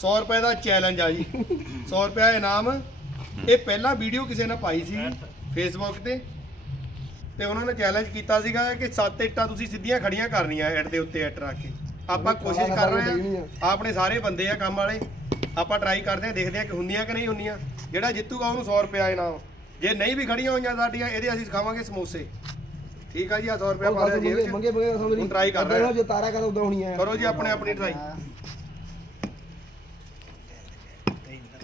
100 ਰੁਪਏ ਦਾ ਚੈਲੰਜ ਆ ਜੀ। 100 ਰੁਪਏ ਇਨਾਮ। ਇਹ ਪਹਿਲਾਂ ਵੀਡੀਓ ਕਿਸੇ ਨੇ ਪਾਈ ਸੀ ਫੇਸਬੁੱਕ ਤੇ। ਤੇ ਉਹਨਾਂ ਨੇ ਚੈਲੰਜ ਕੀਤਾ ਸੀਗਾ ਕਿ ਸੱਤ ਇੱਟਾਂ ਤੁਸੀਂ ਸਿੱਧੀਆਂ ਖੜੀਆਂ ਕਰਨੀਆਂ ਐਡ ਦੇ ਉੱਤੇ ਐਟ ਰੱਖ ਕੇ। ਆਪਾਂ ਕੋਸ਼ਿਸ਼ ਕਰ ਰਹੇ ਆ। ਆਪਣੇ ਸਾਰੇ ਬੰਦੇ ਆ ਕੰਮ ਵਾਲੇ। ਆਪਾਂ ਟਰਾਈ ਕਰਦੇ ਆ ਦੇਖਦੇ ਆ ਕਿ ਹੁੰਦੀਆਂ ਕਿ ਨਹੀਂ ਹੁੰਦੀਆਂ। ਜਿਹੜਾ ਜਿੱਤੂਗਾ ਉਹਨੂੰ 100 ਰੁਪਏ ਇਨਾਮ। ਜੇ ਨਹੀਂ ਵੀ ਖੜੀਆਂ ਹੋਈਆਂ ਸਾਡੀਆਂ ਇਹਦੇ ਅਸੀਂ ਸਿਖਾਵਾਂਗੇ ਸਮੋਸੇ। ਠੀਕ ਆ ਜੀ ਆ 100 ਰੁਪਏ ਪਾ ਲਿਆ ਜੇਬ 'ਚ। ਮੰਗੇ ਮੰਗੇ ਸਮਝ try ਕਰ ਰਹੇ ਆ। ਜੇ ਤਾਰਾ ਕਰ ਉਦੋਂ ਹੋਣੀ ਆ ਕਰੋ ਜੀ ਆਪਣੇ ਆਪਣੀ ਟਰਾਈ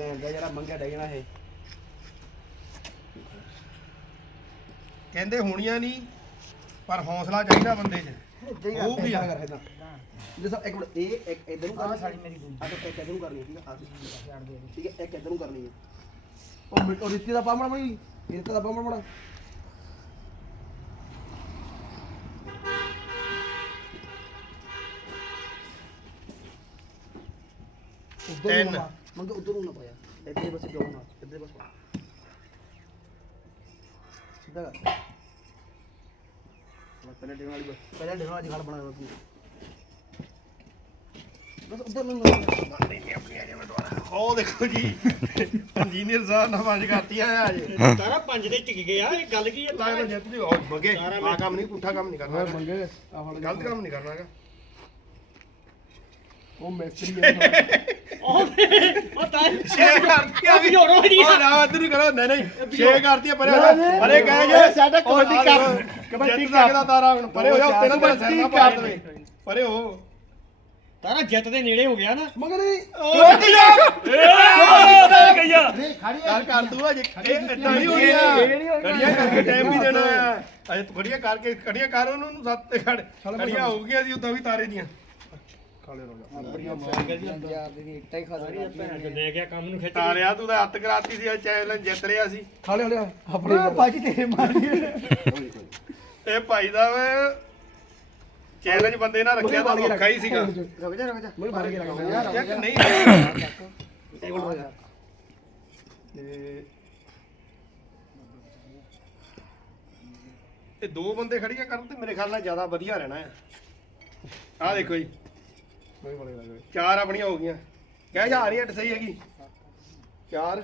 ਜਿਹੜਾ ਮੰਗਿਆ ਇਹ। ਕਹਿੰਦੇ ਹੋਣੀਆਂ ਨਹੀਂ ਪਰ ਹੌਸਲਾ ਚਾਹੀਦਾ ਬੰਦੇ 'ਚ। ਉਹ ਕੀ ਆ? ਕਰ ਇਦਾਂ। ਜੇ ਸਭ ਇੱਕ ਮਿੰਟ ਇਹ ਇੱਕ ਇਧਰ ਨੂੰ ਕਰਨੀ। ਸਾਡੀ ਮੇਰੀ ਆ ਤਾਂ ਇੱਕ ਇਧਰ ਨੂੰ ਕਰਨੀ ਠੀਕ ਆ? ਠੀਕ ਹੈ ਇੱਕ ਇਧਰ ਨੂੰ ਕਰਨੀ ਹੈ ਉਹ ਮਿੱਟ- ਉਹ ਰਿੱਤੇ ਦਾ ਪਾਮਣਾ ਬਣੀ ਰਿੱਤੇ ਦਾ ਪਾਮਣਾ ਬਣਾ। ਤਿੰਨ। ਮੰਗੇ ਉਧਰ ਨੂੰ ਨਾ ਪਾਇਆ ਇੱਥੇ ਬਸ ਜਾਓ ਨਾ ਇੱਧਰ ਬਸ ਪਾ ਸਿੱਧਾ ਕਰ ਬਸ ਪਹਿਲੇ ਡੇਣ ਵਾਲੀ ਬਸ ਪਹਿਲੇ ਡੇਣ ਵਾਲੀ ਖਾਲ ਬਣਾ ਤੂੰ ਬਸ ਉਧਰ ਨੂੰ ਉਹ ਦੇਖੋ ਜੀ ਇੰਜੀਨੀਅਰ ਸਾਹਿਬ ਨਾਲ ਪੰਜ ਕਰਤੀਆਂ ਆ ਜੀ ਤਾਰਾ ਪੰਜ ਦੇ ਟਿਕ ਗਿਆ ਇਹ ਗੱਲ ਕੀ ਹੈ ਲੱਗਦਾ ਜਿੱਤ ਜੀ ਉਹ ਮੰਗੇ ਆ ਕੰਮ ਨਹੀਂ ਪੁੱਠਾ ਕੰਮ ਨਹੀਂ ਕਰਨਾ। ਮੰਗੇ ਆ ਫੜ ਗਲਤ ਕੰਮ ਨਹੀਂ ਕਰਨਾ ਹੈਗਾ ਉਹ ਮਿਸਤਰੀ ਹੈ ਉਹ ਉਹ ਤਾਂ ਛੇ ਕਰਤੀਆਂ ਵੀ। ਹੋਰ ਹੋ ਰਹੀ ਆ। ਉਹ ਨਾ ਇੱਧਰ ਨੂੰ ਕਰੋ ਨਹੀਂ ਨਹੀਂ ਛੇ ਕਰਤੀਆਂ ਪਰੇ ਹੋ ਜਾ ਪਰੇ ਗਏ ਜੇ ਸਾਡਾ ਕਬੱਡੀ ਕੱਪ ਕਬੱਡੀ ਦਾ ਤਾਰਾ ਹੁਣ ਪਰੇ ਹੋ ਜਾ ਉੱਤੇ ਨਾ ਤੇਰਾ ਸਿਰ ਨਾ ਦੇਵੇ ਪਰੇ ਹੋ ਤਾਰਾ ਜਿੱਤ ਦੇ ਨੇੜੇ ਹੋ ਗਿਆ ਨਾ। ਮੰਗੇ ਨਹੀਂ ਗਈਆ ਗੱਲ ਕਰ ਦੂਗਾ ਜੇ ਇਹ ਇਦਾਂ ਨਹੀਂ ਹੋਣੀਆਂ ਕੜੀਆਂ ਕਰਕੇ ਟਾਈਮ ਵੀ ਦੇਣਾ ਆ। ਅਜੇ ਤੂੰ ਕੜੀਆਂ ਕਰਕੇ ਕੜੀਆਂ ਕਰ ਉਹਨਾਂ ਨੂੰ ਸੱਤ ਤੇ ਖੜ ਕੜੀਆਂ ਹੋਊਗੀਆਂ ਜੀ ਉਦਾਂ ਵੀ ਤਾਰੇ ਦੀਆਂ। ਦੀ। ਇੱਟਾ ਹੀ ਖਾਸ ਲੈ ਗਿਆ ਕੰਮ ਨੂੰ ਖਿੱਚ ਤਾਰਿਆ ਤੂੰ ਤਾਂ ਹੱਥ ਕਰਾਤੀ ਸੀ ਚੈਲੰਜ ਜਿੱਤ ਲਿਆ ਸੀ। ਖਾ ਲਿਆ ਲਿਆ ਆਪਣੇ ਬਾਜੀ ਤੇਰੇ ਮਾਰੀ ਇਹ ਭਾਈ ਦਾ ਚੈਲੰਜ ਬੰਦੇ ਨਾਲ ਰੱਖਿਆ ਤਾਂ ਔਖਾ ਹੀ ਸੀਗਾ। ਰੁਕ ਜਾ ਰੁਕ ਜਾ। ਮੈਂ ਮਾਰ ਕੇ ਰੱਖ ਯਾਰ ਯਾਰ ਨਹੀਂ। ਇੱਕ ਮਿੰਟ ਹੋ ਜਾ। ਤੇ ਇਹ ਦੋ ਬੰਦੇ ਖੜੀਆਂ ਕਰਨ ਤੇ ਮੇਰੇ ਖਿਆਲ ਨਾਲ ਜ਼ਿਆਦਾ ਵਧੀਆ ਰਹਿਣਾ ਹੈ ਆਹ ਦੇਖੋ ਜੀ। ਮੈਂ ਬੜੇ ਲੱਗ ਚਾਰ ਆਪਣੀਆਂ ਹੋ ਗਈਆਂ। ਕਹਿ ਜਾ ਰਹੀ ਹਟ ਸਹੀ ਹੈਗੀ। ਚਾਰ।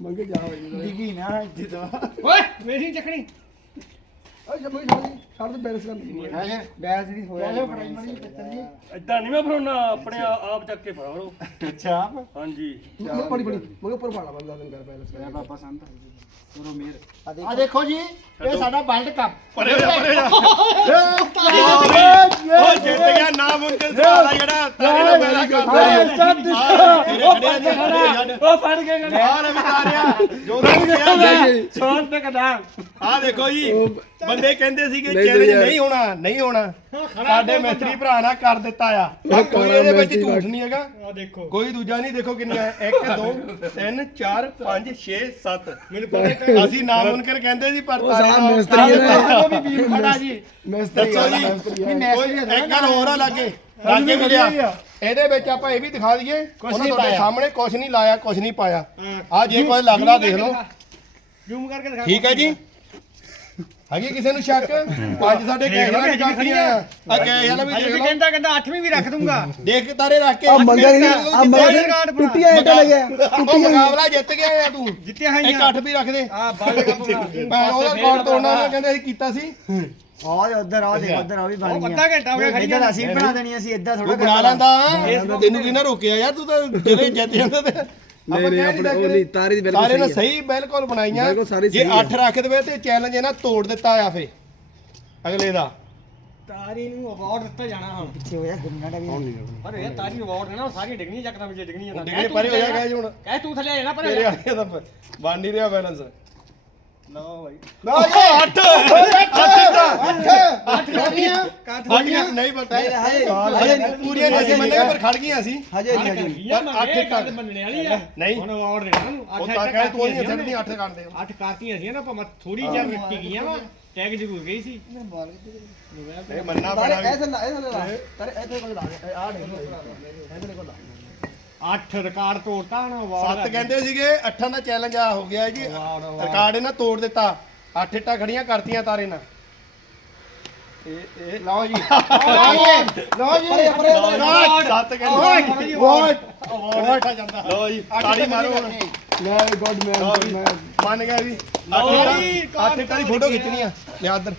ਮੰਗੇ ਜਾ ਹੋਈ ਡਿੱਗੀ ਨਾ ਜਿੱਦਾਂ। ਓਏ ਮੇਰੀ ਨੀ ਚੱਕਣੀ। ਓਏ ਜਮਈ ਛੱਡ ਦੇ ਬੈਲੈਂਸ ਕਰ ਹੈ? ਬੈਸ ਨਹੀਂ ਹੋਇਆ। ਇਦਾਂ ਨਹੀਂ ਮੈਂ ਫੜਾਉਣਾ ਆਪਣੇ ਆਪ ਚੱਕ ਕੇ ਫੜਾ ਲਓ ਅੱਛਾ ਮੰਗੇ ਪੜੀ ਪੜੀ ਮੰਗੇ ਉੱਪਰ ਪਾਣਾ ਬੰਦਾ ਦਿਨ ਕਰ ਬੈਲੈਂਸ ਮੇਰਾ ਪਾਪਾ ਸੰਤ। ਗੁਰੂ ਮੇਰ। ਆ ਦੇਖੋ ਜੀ ਇਹ ਸਾਡਾ ਵਰਲਡ ਕੱਪ। ਪਰੇ ਹੋ ਜਾ ਪਰੇ ਹੋ ਜਾ ਉਹ ਜਿੱਤ ਗਿਆ ਨਾ ਮੁੰਡੇ ਸਵਾਲ ਜਿਹੜਾ ਤਾਰੇ ਨਾਲ ਮੇਰਾ ਕਰਦਾ ਉਹ ਫੜ ਕੇ ਗਏ ਆ ਰਵੀ ਤਾਰਿਆ ਜੋ ਗਿਆ। ਸੌਣ ਤੇ ਕਦਾ ਆ ਦੇਖੋ ਜੀ ਬੰਦੇ ਕਹਿੰਦੇ ਸੀਗੇ ਚੈਲੰਜ ਨਹੀਂ ਹੋਣਾ ਨਹੀਂ ਹੋਣਾ। ਸਾਡੇ ਮਿਸਤਰੀ ਭਰਾ ਨਾਲ ਕਰ ਦਿੱਤਾ ਆ। ਆਹ ਕੋਈ ਇਹਦੇ ਵਿੱਚ ਝੂਠ ਨਹੀਂ ਹੈਗਾ। ਆ ਦੇਖੋ। ਕੋਈ ਦੂਜਾ ਨਹੀਂ ਦੇਖੋ ਕਿੰਨੀਆਂ 1 2 3 4 5 6 7 ਮੈਨੂੰ ਪਤਾ ਅਸੀਂ ਨਾਮੁਨਕਰ ਕਹਿੰਦੇ ਸੀ ਪਰ ਉਹ ਤਾਰੇ ਮਿਸਤਰੀ ਨੇ। ਉਹ ਵੀ ਵੀਰ ਖੜਾ ਜੀ। ਮਿਸਤਰੀ ਦੱਸੋ ਆ ਜੀ ਮਿਸਤਰੀ ਨਹੀਂ ਆ। ਕੋਈ ਮੈਸਤਰੀ ਇੱਕ ਗੱਲ ਹੋਰ ਆ ਲਾਗੇ। ਲਾਗੇ ਇਹਦੇ ਵਿੱਚ ਆਪਾਂ ਇਹ ਵੀ ਦਿਖਾ ਦਈਏ। ਉਹਨਾਂ ਤੁਹਾਡੇ। ਸਾਹਮਣੇ ਕੁਝ ਨਹੀਂ ਲਾਇਆ ਕੁਝ ਨਹੀਂ ਪਾਇਆ। ਆ ਜੇ ਕੋਈ ਲੱਗਦਾ ਦੇਖ ਲਓ। ਜ਼ੂਮ ਕਰਕੇ ਦਿਖਾ। ਠੀਕ ਹੈ ਜੀ। ਹੈਗੀ ਕਿਸੇ ਨੂੰ ਸ਼ੱਕ? ਪੰਜ ਸਾਡੇ ਕੈਸ਼ ਨਾਲ ਕਾਟੀਆਂ ਆ। ਕੈਸ਼ ਵਾਲਾ ਵੀ ਅਜੇ ਦੇਖ ਵੀ ਲਓ। ਕਹਿੰਦਾ ਕਹਿੰਦਾ 8ਵੀਂ ਵੀ ਰੱਖ ਦੂੰਗਾ। ਦੇਖ ਤਾਰੇ ਰੱਖ ਕੇ ਆ ਮੰਗੇ ਨਹੀਂ ਆ ਮੰਗੇ ਕਾਰਡ ਬਣਾ। ਟੁੱਟੀਆਂ ਇੱਟਾਂ ਲੱਗਿਆ ਉਹ ਮੁਕਾਬਲਾ ਜਿੱਤ ਗਿਆ ਆ ਤੂੰ। ਜਿੱਤਿਆ ਹੈ ਇੱਕ ਅੱਠ ਵੀ ਰੱਖ ਦੇ। ਆ ਬਾਲੇ ਕੱਪ ਮੈਂ ਉਹਦਾ ਰਿਕਾਰਡ ਤੋੜਨਾ ਉਹਨਾਂ ਕਹਿੰਦੇ ਅਸੀਂ ਕੀਤਾ ਸੀ। ਆਹ ਉਧਰ ਆਹ ਦੇਖ ਉਧਰ ਆ ਵੀ ਬਣ ਉਹ ਗਈਆਂ ਅੱਧਾ ਘੰਟਾ ਹੋ ਗਿਆ ਖੜੀਆਂ ਇੱਧਰ ਅਸੀਂ ਬਣਾ ਦੇਣੀ ਅਸੀਂ ਇੱਦਾਂ ਥੋੜਾ ਬਣਾ ਲੈਂਦਾ। ਤੈਨੂੰ ਕਿਹਨੇ ਰੋਕਿਆ ਯਾਰ ਤੂੰ ਤਾਂ ਜਿਹੜੇ ਜਿੱਤ ਜਾਂਦਾ ਤੇ। ਨਹੀਂ, ਕਹਿ ਆਪਣੇ ਉਹ। ਨਹੀਂ, ਤਾਰੇ ਦੀ ਬਿਲਕੁਲ ਤਾਰੇ ਨੇ ਸਹੀ ਸਹੀ ਬਿਲਕੁਲ ਬਣਾਈਆਂ। ਬਿਲਕੁਲ ਸਾਰੀ ਜੇ ਸਹੀ ਆ। 8 ਰੱਖ ਦੇਵੇ ਤੇ ਚੈਲੰਜ ਇਹਨਾਂ ਤੋੜ ਦਿੱਤਾ ਆ ਫੇ। ਅਗਲੇ ਦਾ। ਤਾਰੀ ਨੂੰ ਅਵਾਰਡ ਦਿੱਤਾ ਜਾਣਾ ਹੁਣ। ਪਿੱਛੇ ਹੋਇਆ ਗੁੰਨਾ ਦਾ ਵੀ। ਪਰ ਇਹ ਤਾਰੀ ਅਵਾਰਡ ਨੇ ਨਾ ਸਾਰੀਆਂ ਡਿਗਣੀਆਂ ਚੱਕਦਾ ਵਿੱਚ ਡਿਗਣੀਆਂ ਦਾ ਡਿਗਣੇ ਪਰੇ ਹੋ ਜਾ ਹੁਣ ਕਹਿ ਤੂੰ ਥੱਲੇ ਆ ਜਾਣਾ ਪਰ ਤੇਰੇ ਵਾਲੇ ਦਾ ਬਣ ਨਹੀਂ ਰਿਹਾ ਬੈਲੈਂਸ ਲਓ ਭਾਈ ਲਓ ਜੀ। 8 8 8 ਕਾਟੀਆਂ ਕਾਟੀਆਂ ਨਹੀਂ ਪਤਾ। ਹਜੇ ਪੂਰੀਆਂ ਨਹੀਂ ਸੀ ਮੰਨੇ ਪਰ ਖੜ ਗਈਆਂ ਸੀ। ਹਜੇ ਨਹੀਂ ਹਜੇ। ਪਰ ਅੱਠ ਅੱਠ ਕੱਲ ਕੱਢ। ਮੰਨਣੇ ਵਾਲੀ ਆ। ਨਹੀਂ। ਹੁਣ ਅਵਾਰਡ ਦੇਣਾ ਨੂੰ ਉਹ ਤਾਂ ਕਹਿ ਤੂੰ ਨਹੀਂ ਛੱਡਣੀ 8 ਕੱਢਦੇ ਅੱਠ ਕਾਰਤੀਆਂ ਸੀ ਨਾ ਭਾਵੇਂ ਥੋੜੀ ਜਿਹੀ ਮਿੱਟੀ ਗਈਆਂ ਵਾ ਟੈਗ ਜ਼ਰੂਰ ਗਈ ਸੀ। ਇਹ ਮੰਨਣਾ ਪੈਣਾ ਤਾਰੇ ਇੱਥੇ ਕੋਈ ਲਾ ਦੇ ਆ ਦੇਖ ਇੱਥੇ ਕੋਈ ਲਾ। ਅੱਠ ਰਿਕਾਰਡ ਤੋੜਤਾ ਹੁਣ ਅਵਾਰਡ ਸੱਤ ਕਹਿੰਦੇ ਸੀਗੇ ਅੱਠਾਂ ਦਾ ਚੈਲੰਜ ਆ ਹੋ ਗਿਆ ਜੀ ਰਿਕਾਰਡ ਇਹਨਾਂ ਤੋੜ ਦਿੱਤਾ ਅੱਠ ਇੱਟਾਂ ਖੜੀਆਂ ਕਰਤੀਆਂ ਤਾਰੇ ਨਾਲ ਲਓ ਜੀ ਲਓ ਜੀ ਲਓ ਜੀ ਪਰੇ ਪਰੇ ਪਰੇ ਸੱਤ ਕਹਿੰਦੇ ਵੋਟ ਵੋਟ ਜਾਂਦਾ ਲੋ ਜੀ ਤਾੜੀ ਮਾਰੋ ਹੁਣ ਮੈਂ ਗੋਡ ਮੈਨ ਲਓ ਗਿਆ ਲਓ ਜੀ, ਅੱਠ ਇੱਟਾਂ ਦੀ ਫੋਟੋ ਖਿੱਚਣੀ ਆ ਲਿਆ ਇੱਧਰ